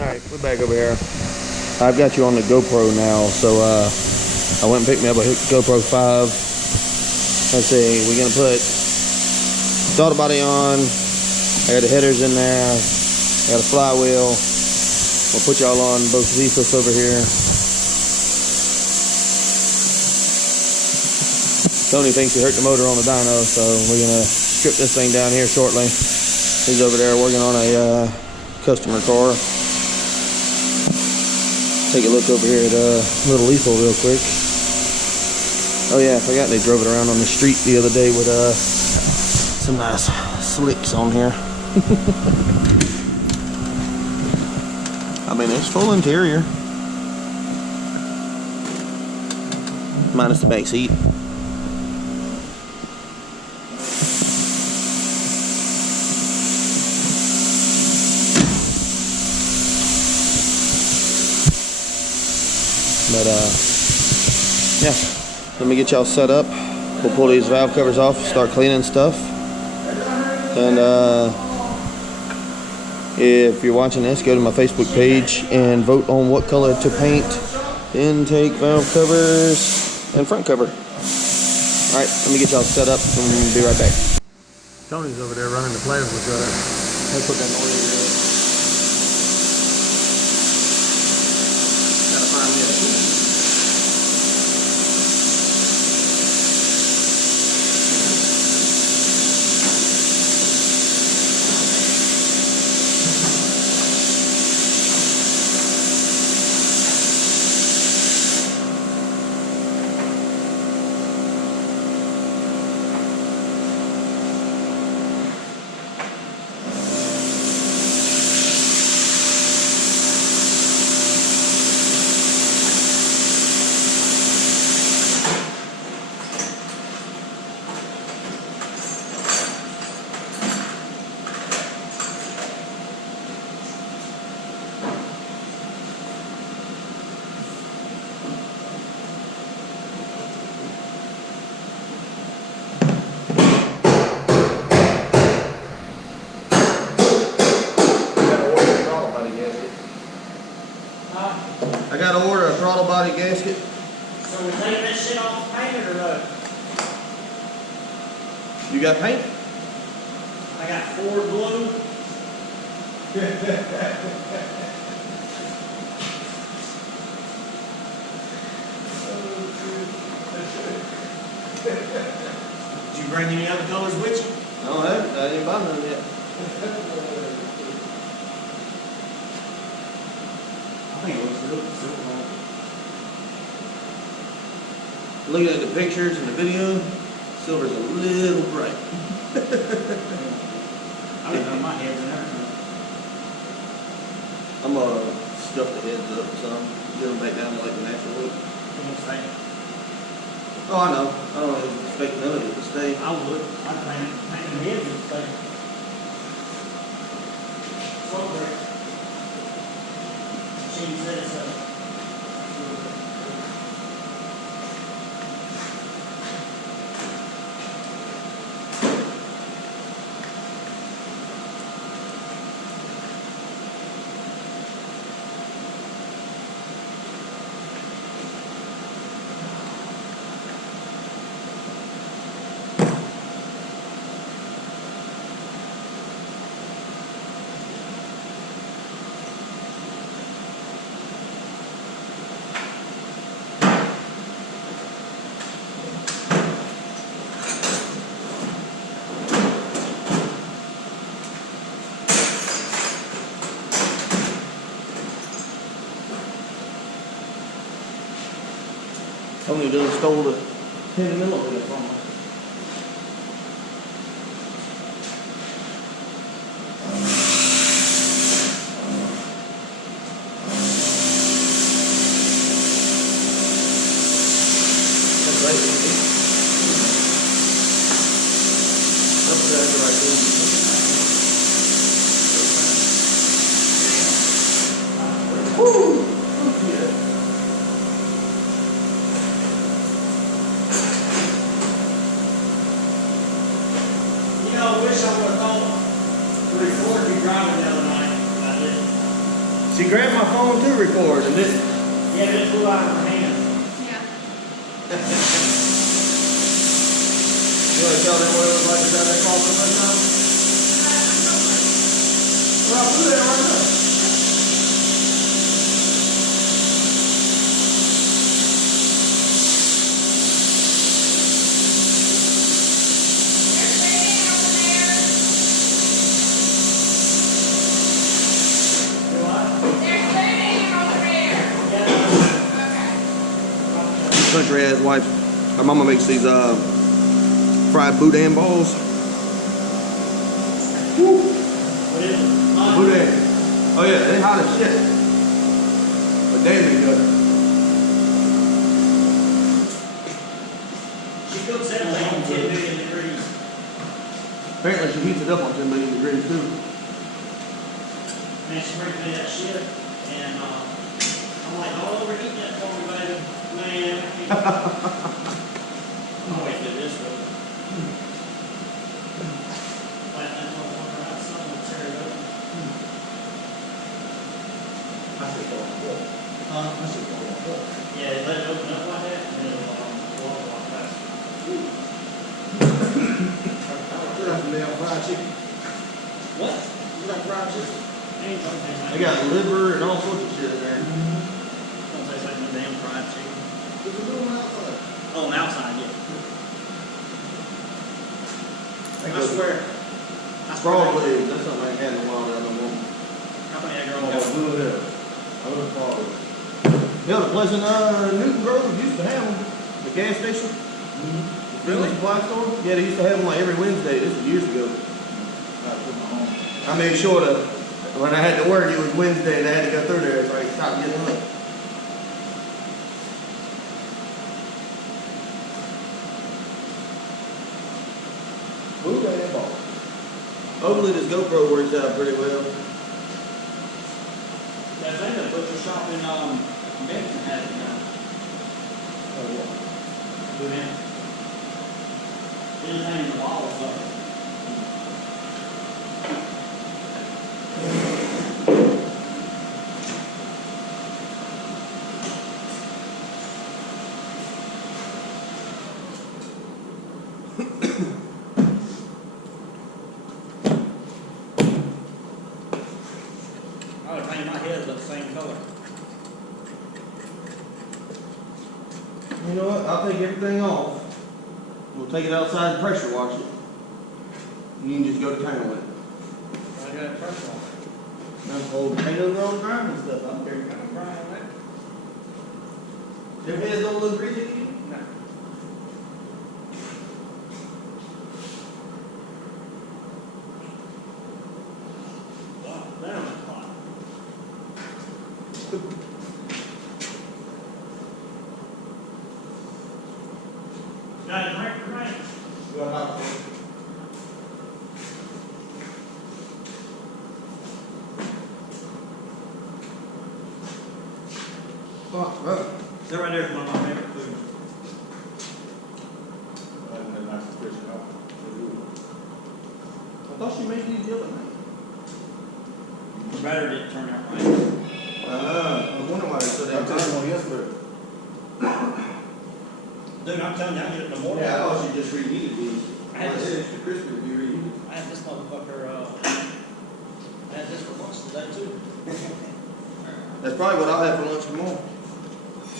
Alright, we're back over here. I've got you on the GoPro now, so I went and picked me up a GoPro 5. Let's see, we're gonna put throttle body on. I got the headers in there. I got a flywheel. We'll put y'all on both Z-flips over here. Tony thinks he hurt the motor on the dyno, so we're gonna strip this thing down here shortly. He's over there working on a customer car. Take a look over here at Little Lethal real quick. Oh yeah, I forgot they drove it around on the street the other day with some nice slicks on here. I mean, it's full interior, minus the back seat. But yeah, let me get y'all set up. We'll pull these valve covers off, start cleaning stuff. And if you're watching this, go to my Facebook page and vote on what color to paint intake valve covers and front cover. Alright, let me get y'all set up and we'll be right back. Tony's over there running the plasma cutter. Let's put that noise in. Gotta find me a tool. I got to order a throttle body gasket. So we take that shit off painted or no? You got paint? I got Ford blue. Did you bring any other colors with you? No, I didn't buy none yet. I think it looks real silver. Looking at the pictures and the video, silver's a little bright. I didn't know my heads and everything. I'm gonna scuff the heads up some, get them back down to like the natural look. What do you think? Oh, I know. I don't expect none of it to stay. I would. I'd paint the heads and stay. Slow break. She says so. Tony done stole the 10 millimeter from us. That's right, that's right there. Woo! Yeah. I wish I would have thought to record you driving the other night. I didn't. She grabbed my phone to record and didn't. Yeah, this flew out of her hand. Yeah. You want to tell them what it was like to drive that car for the first time? Well, I'll do that right now. Country ass wife. My mama makes these fried boudin balls. Woo. What is it? Boudin. Oh yeah, they hot as shit. But damn they good. She cooks everything on 10 million degrees. Apparently she heats it up on 10 million degrees too. Man, she brings me that shit, and I'm like, don't overheat that for me, baby. Man, I can't. I'm always do this with it. Like that motherfucker outside and tear it up. I should go on board. I should go on board. Yeah, they let it open up like that, and then it'll go up like that. You like the damn fried chicken? What? You like fried chicken? Ain't something like They got liver and all sorts of shit in there. Don't taste like no damn fried chicken. There's a little one outside. Oh, on the outside, yeah. I swear. I swear. Probably, that's something I ain't had in a while that I don't want. How many girl Oh, got? blue hill. I would have followed. Yeah, the place in Newton Grove used to have them. The gas station. Really? The supply store? Yeah, they used to have them like every Wednesday. This was years ago. I made sure to, when I had to work, it was Wednesday and I had to go through there, so I stopped getting them up. Who got that ball? Hopefully this GoPro works out pretty well. That thing that butcher shop in Benton has it now. Oh, yeah. Blue man. Didn't hang the walls up. I would paint my head the same color. You know what? I'll take everything off. We'll take it outside and pressure wash it. And you can just go to town with it. I got a pressure on That's old potatoes are all dry and stuff. I don't care. it. I'm crying on that. Their heads don't look greasy to you? No. Wow, damn, that's hot. Got a drink for me? Go out. Oh, right. That right there is one of my favorite foods. I thought she made these the other night. The batter didn't turn out right. I was wondering why they said that. I tasted one yesterday. Dude, I'm telling you, I get it in the morning. Yeah, I thought she just reheated these. I had this- extra crispy to be reheated. I had this motherfucker, I had this for lunch today too. That's probably what I'll have for lunch tomorrow.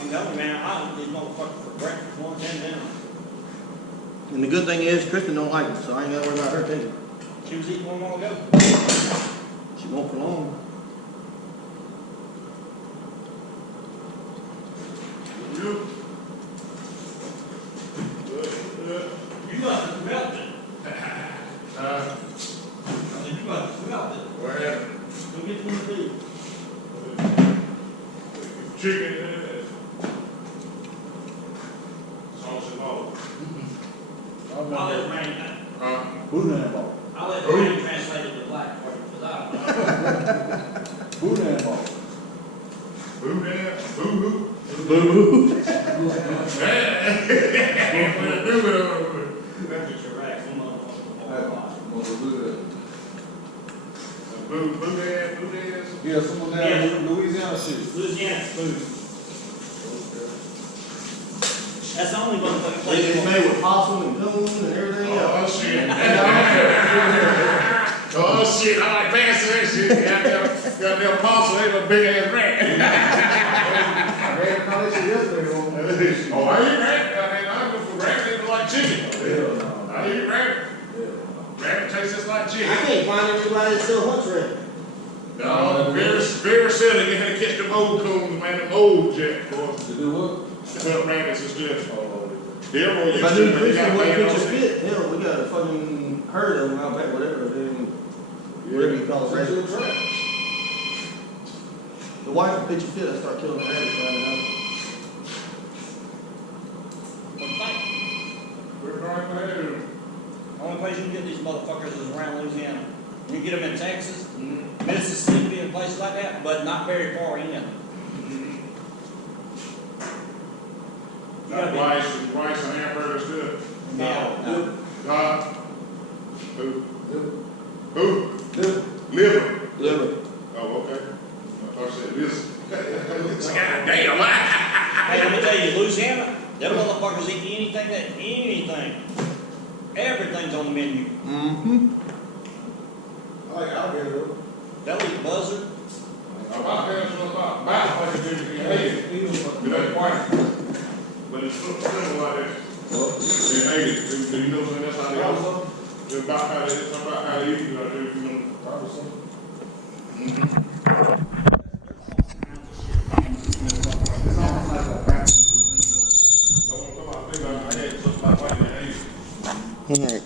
I'm telling you, man, I eat these motherfuckers for breakfast, lunch, and dinner. And the good thing is, Kristen don't like it, so I ain't gotta worry about her taking it. She was eating one while ago. She won't for long. You got to melt it. I said, you got to melt it. Where at? Go get one of these. Chicken, sauce and all. I'll let Rain, Boudin ball. I'll let Rain translate it to black for you, because I don't know. Boudin ball. Boo dance, boo hoo. Boo. Can't put a do it over. Get your racks, one motherfucker. Boo dance, boo dance. Yeah, someone down Yeah. in Louisiana shit. Louisiana food. That's the only motherfucking place. It's made with possum and coon and everything else. Oh, shit. Oh, shit. I like fancy that shit. Goddamn possum ain't no big ass rat. I had a conversation yesterday on Oh, I eat rat. I mean, I go for rat. They look like chicken. Hell no. I eat rat. Rabbit tastes just like I chicken. can't find anybody that still hunts rabbit. No, very seldom you had to catch them old coons, man, them old jet, boy. To do what? To hunt rabbits and stuff. Oh, They ever used If I to, do but they Christian got one banned picture on it. fit, hell, we got a fucking herd of them out back, whatever, then whatever you call it. sexual trap. The wife will pitch a fit, I start killing the rabbits right now. We're going to have. Only place you can get these motherfuckers is around Louisiana. You can get them in Texas, Mississippi, and places like that, but not very far in. Not rice and hamburger stuff. Yeah. Who? Liver. Liver. Liver. Oh, okay. I thought you said this. God damn. Hey, let me tell you, Louisiana, them motherfuckers eat anything. Everything's on the menu. Mm-hmm. I like alligator. They'll eat buzzard. About like it is in Haiti. It ain't white. But it's similar like that. In Haiti. Do you know something? That's how they also. It's about how they eat it out there, if you know. Alright.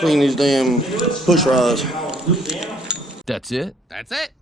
Clean these damn push rods. Louisiana. That's it? That's it?